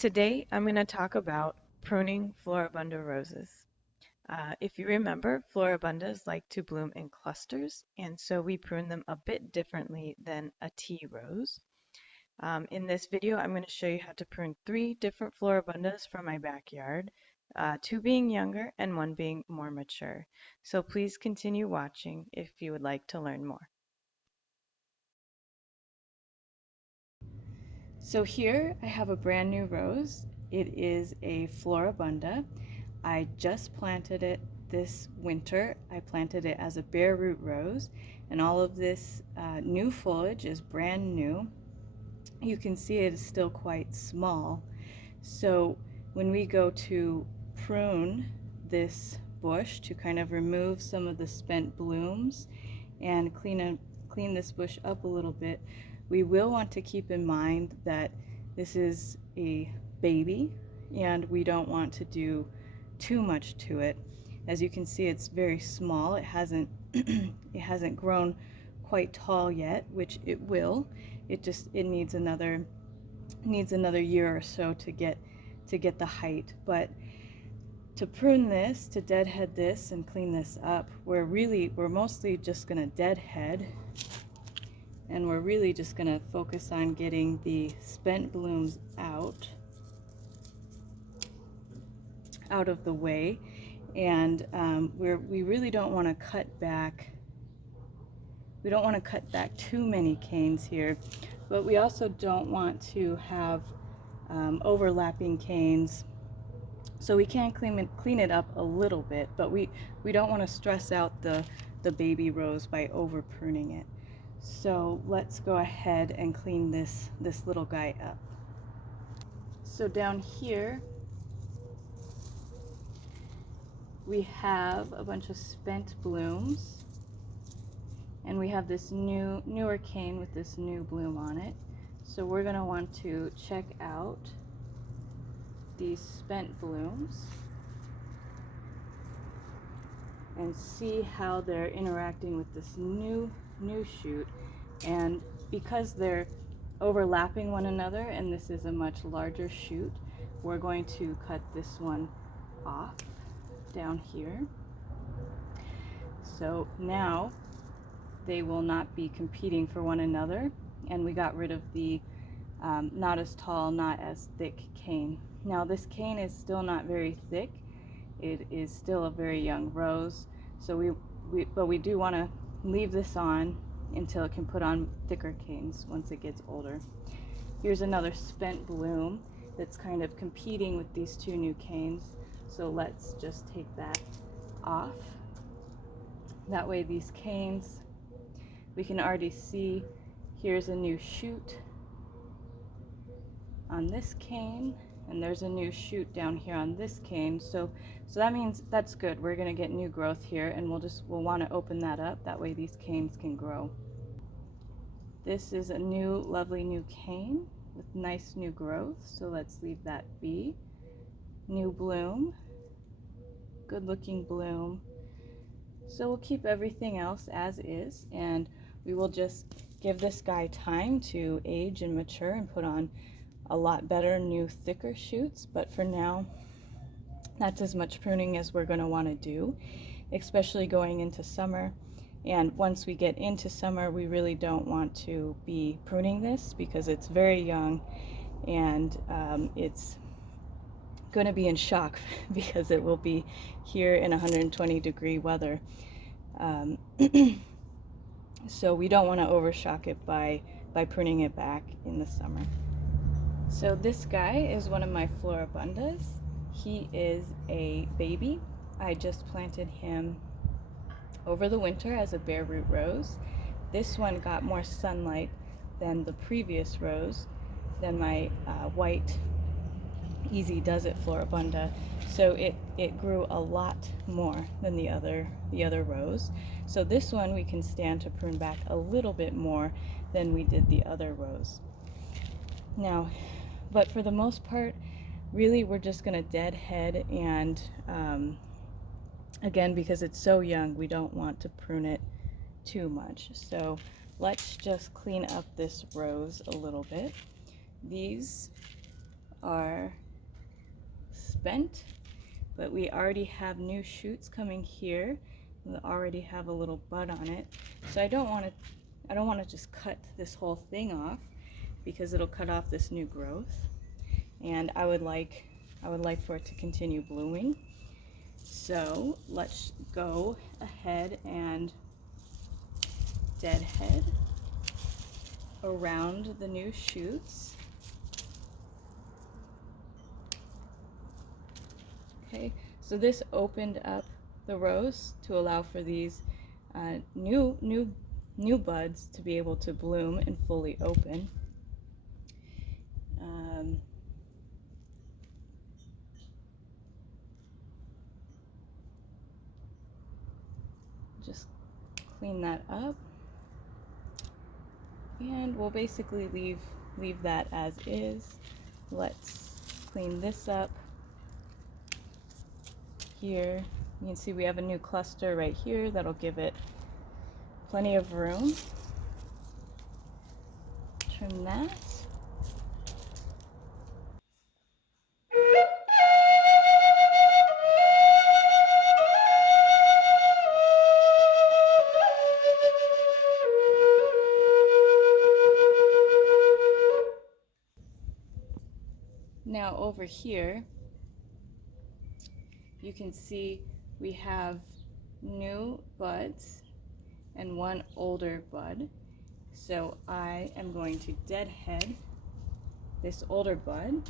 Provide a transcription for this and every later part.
Today, I'm going to talk about pruning Floribunda roses. If you remember, Floribundas like to bloom in clusters, and so we prune them a bit differently than a tea rose. In this video, I'm going to show you how to prune 3 different Floribundas from my backyard, 2 being younger and 1 being more mature. So please continue watching if you would like to learn more. So here I have a brand new rose. It is a Floribunda. I just planted it this winter. I planted it as a bare root rose, and all of this new foliage is brand new. You can see it is still quite small. So when we go to prune this bush to kind of remove some of the spent blooms and clean this bush up a little bit, we will want to keep in mind that this is a baby and we don't want to do too much to it. As you can see, it's very small. It hasn't it hasn't grown quite tall yet, which it will. It needs another year or so to get the height. But to prune this, to deadhead this and clean this up, we're mostly just going to deadhead, and we're really just going to focus on getting the spent blooms out of the way. And we really don't want to cut back. We don't want to cut back too many canes here, but we also don't want to have overlapping canes. So we can clean it up a little bit, but we don't want to stress out the baby rose by over pruning it. So let's go ahead and clean this little guy up. So down here we have a bunch of spent blooms, and we have this newer cane with this new bloom on it. So we're going to want to check out these spent blooms and see how they're interacting with this new shoot. And because they're overlapping one another and this is a much larger shoot, we're going to cut this one off down here. So now they will not be competing for one another, and we got rid of the not as tall, not as thick cane. Now this cane is still not very thick. It is still a very young rose, so but we do want to leave this on until it can put on thicker canes once it gets older. Here's another spent bloom that's kind of competing with these 2 new canes, so let's just take that off. That way these canes, we can already see here's a new shoot on this cane, and there's a new shoot down here on this cane. So that means that's good. We're going to get new growth here, and we'll want to open that up. That way these canes can grow. This is a lovely new cane with nice new growth, so let's leave that be. New bloom, good looking bloom. So we'll keep everything else as is, and we will just give this guy time to age and mature and put on a lot better, new, thicker shoots. But for now, that's as much pruning as we're going to want to do, especially going into summer. And once we get into summer, we really don't want to be pruning this because it's very young, and it's going to be in shock because it will be here in 120-degree weather. So we don't want to overshock it by pruning it back in the summer. So this guy is one of my Floribundas. He is a baby. I just planted him over the winter as a bare root rose. This one got more sunlight than the previous rose, than my white Easy Does It Floribunda. So it grew a lot more than the other rose. So this one we can stand to prune back a little bit more than we did the other rose. Now, but for the most part, really we're just going to deadhead, and again, because it's so young, we don't want to prune it too much. So let's just clean up this rose a little bit. These are spent, but we already have new shoots coming here. We already have a little bud on it. So I don't want to just cut this whole thing off, because it'll cut off this new growth. And I would like for it to continue blooming. So let's go ahead and deadhead around the new shoots. Okay, so this opened up the rose to allow for these new buds to be able to bloom and fully open. Just clean that up, and we'll basically leave that as is. Let's clean this up here. You can see we have a new cluster right here that'll give it plenty of room. Trim that. Now over here, you can see we have new buds and one older bud. So I am going to deadhead this older bud,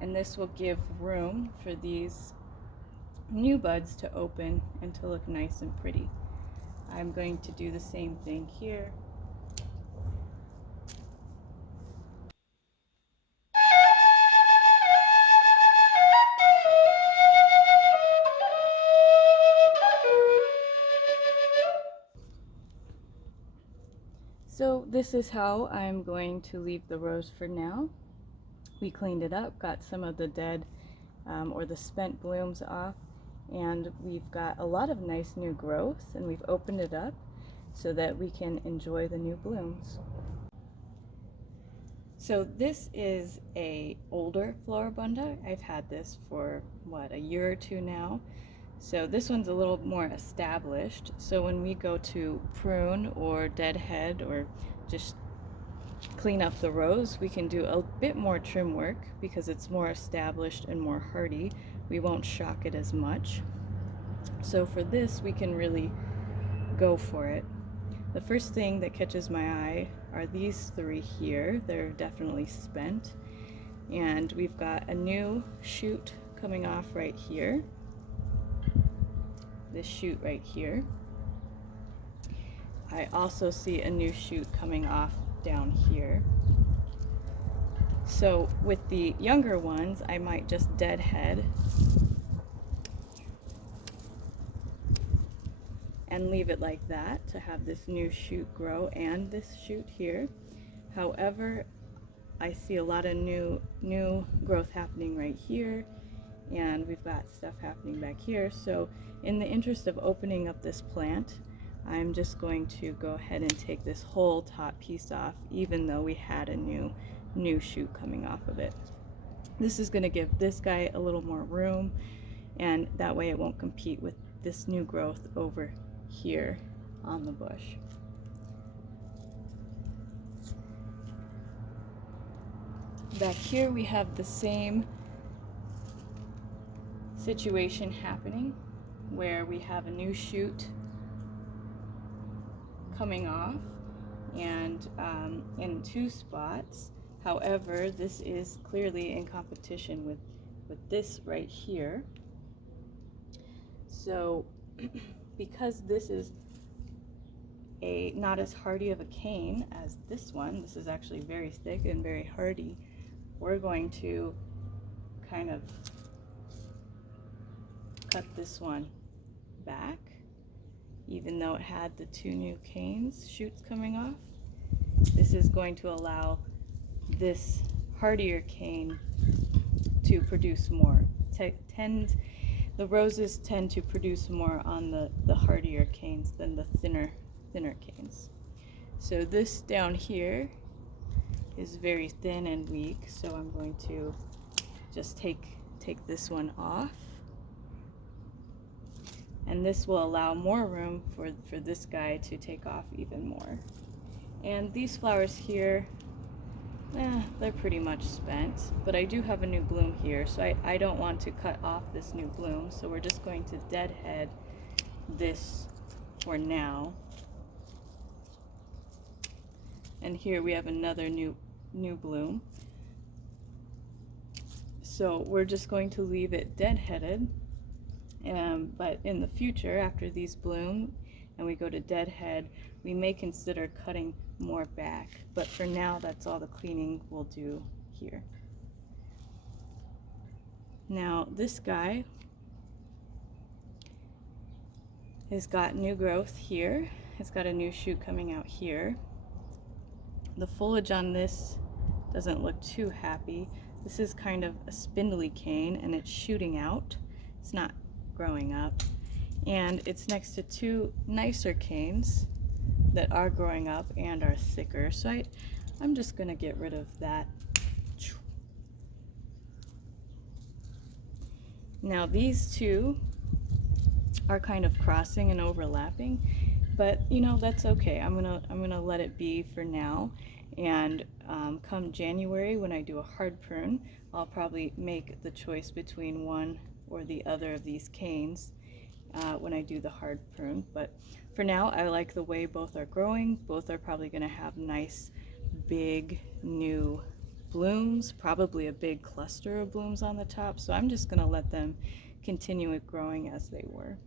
and this will give room for these new buds to open and to look nice and pretty. I'm going to do the same thing here. So this is how I'm going to leave the rose for now. We cleaned it up, got some of the dead or the spent blooms off, and we've got a lot of nice new growth, and we've opened it up so that we can enjoy the new blooms. So this is a older Floribunda. I've had this for a year or two now. So this one's a little more established. So when we go to prune or deadhead or just clean up the rose, we can do a bit more trim work because it's more established and more hardy. We won't shock it as much. So for this, we can really go for it. The first thing that catches my eye are these three here. They're definitely spent. And we've got a new shoot coming off right here. This shoot right here. I also see a new shoot coming off down here. So with the younger ones, I might just deadhead and leave it like that to have this new shoot grow and this shoot here. However, I see a lot of new growth happening right here, and we've got stuff happening back here. So in the interest of opening up this plant, I'm just going to go ahead and take this whole top piece off, even though we had a new shoot coming off of it. This is going to give this guy a little more room, and that way it won't compete with this new growth over here on the bush. Back here we have the same situation happening, where we have a new shoot coming off and in two spots. However, this is clearly in competition with this right here. So because this is not as hardy of a cane as this one, this is actually very thick and very hardy, we're going to kind of cut this one back, even though it had the two new canes shoots coming off. This is going to allow this hardier cane to produce more. The roses tend to produce more on the hardier canes than the thinner canes. So this down here is very thin and weak, so I'm going to just take this one off. And this will allow more room for this guy to take off even more. And these flowers here, they're pretty much spent, but I do have a new bloom here, so I don't want to cut off this new bloom, so we're just going to deadhead this for now. And here we have another new bloom. So we're just going to leave it deadheaded. But in the future, after these bloom and we go to deadhead, we may consider cutting more back. But for now, that's all the cleaning we'll do here. Now this guy has got new growth here. It's got a new shoot coming out here. The foliage on this doesn't look too happy. This is kind of a spindly cane and it's shooting out. It's not growing up. And it's next to two nicer canes that are growing up and are thicker. So I'm just gonna get rid of that. Now these two are kind of crossing and overlapping, but you know, that's okay. I'm gonna let it be for now. And come January, when I do a hard prune, I'll probably make the choice between one or the other of these canes when I do the hard prune. But for now, I like the way both are growing. Both are probably going to have nice, big, new blooms, probably a big cluster of blooms on the top. So I'm just going to let them continue growing as they were.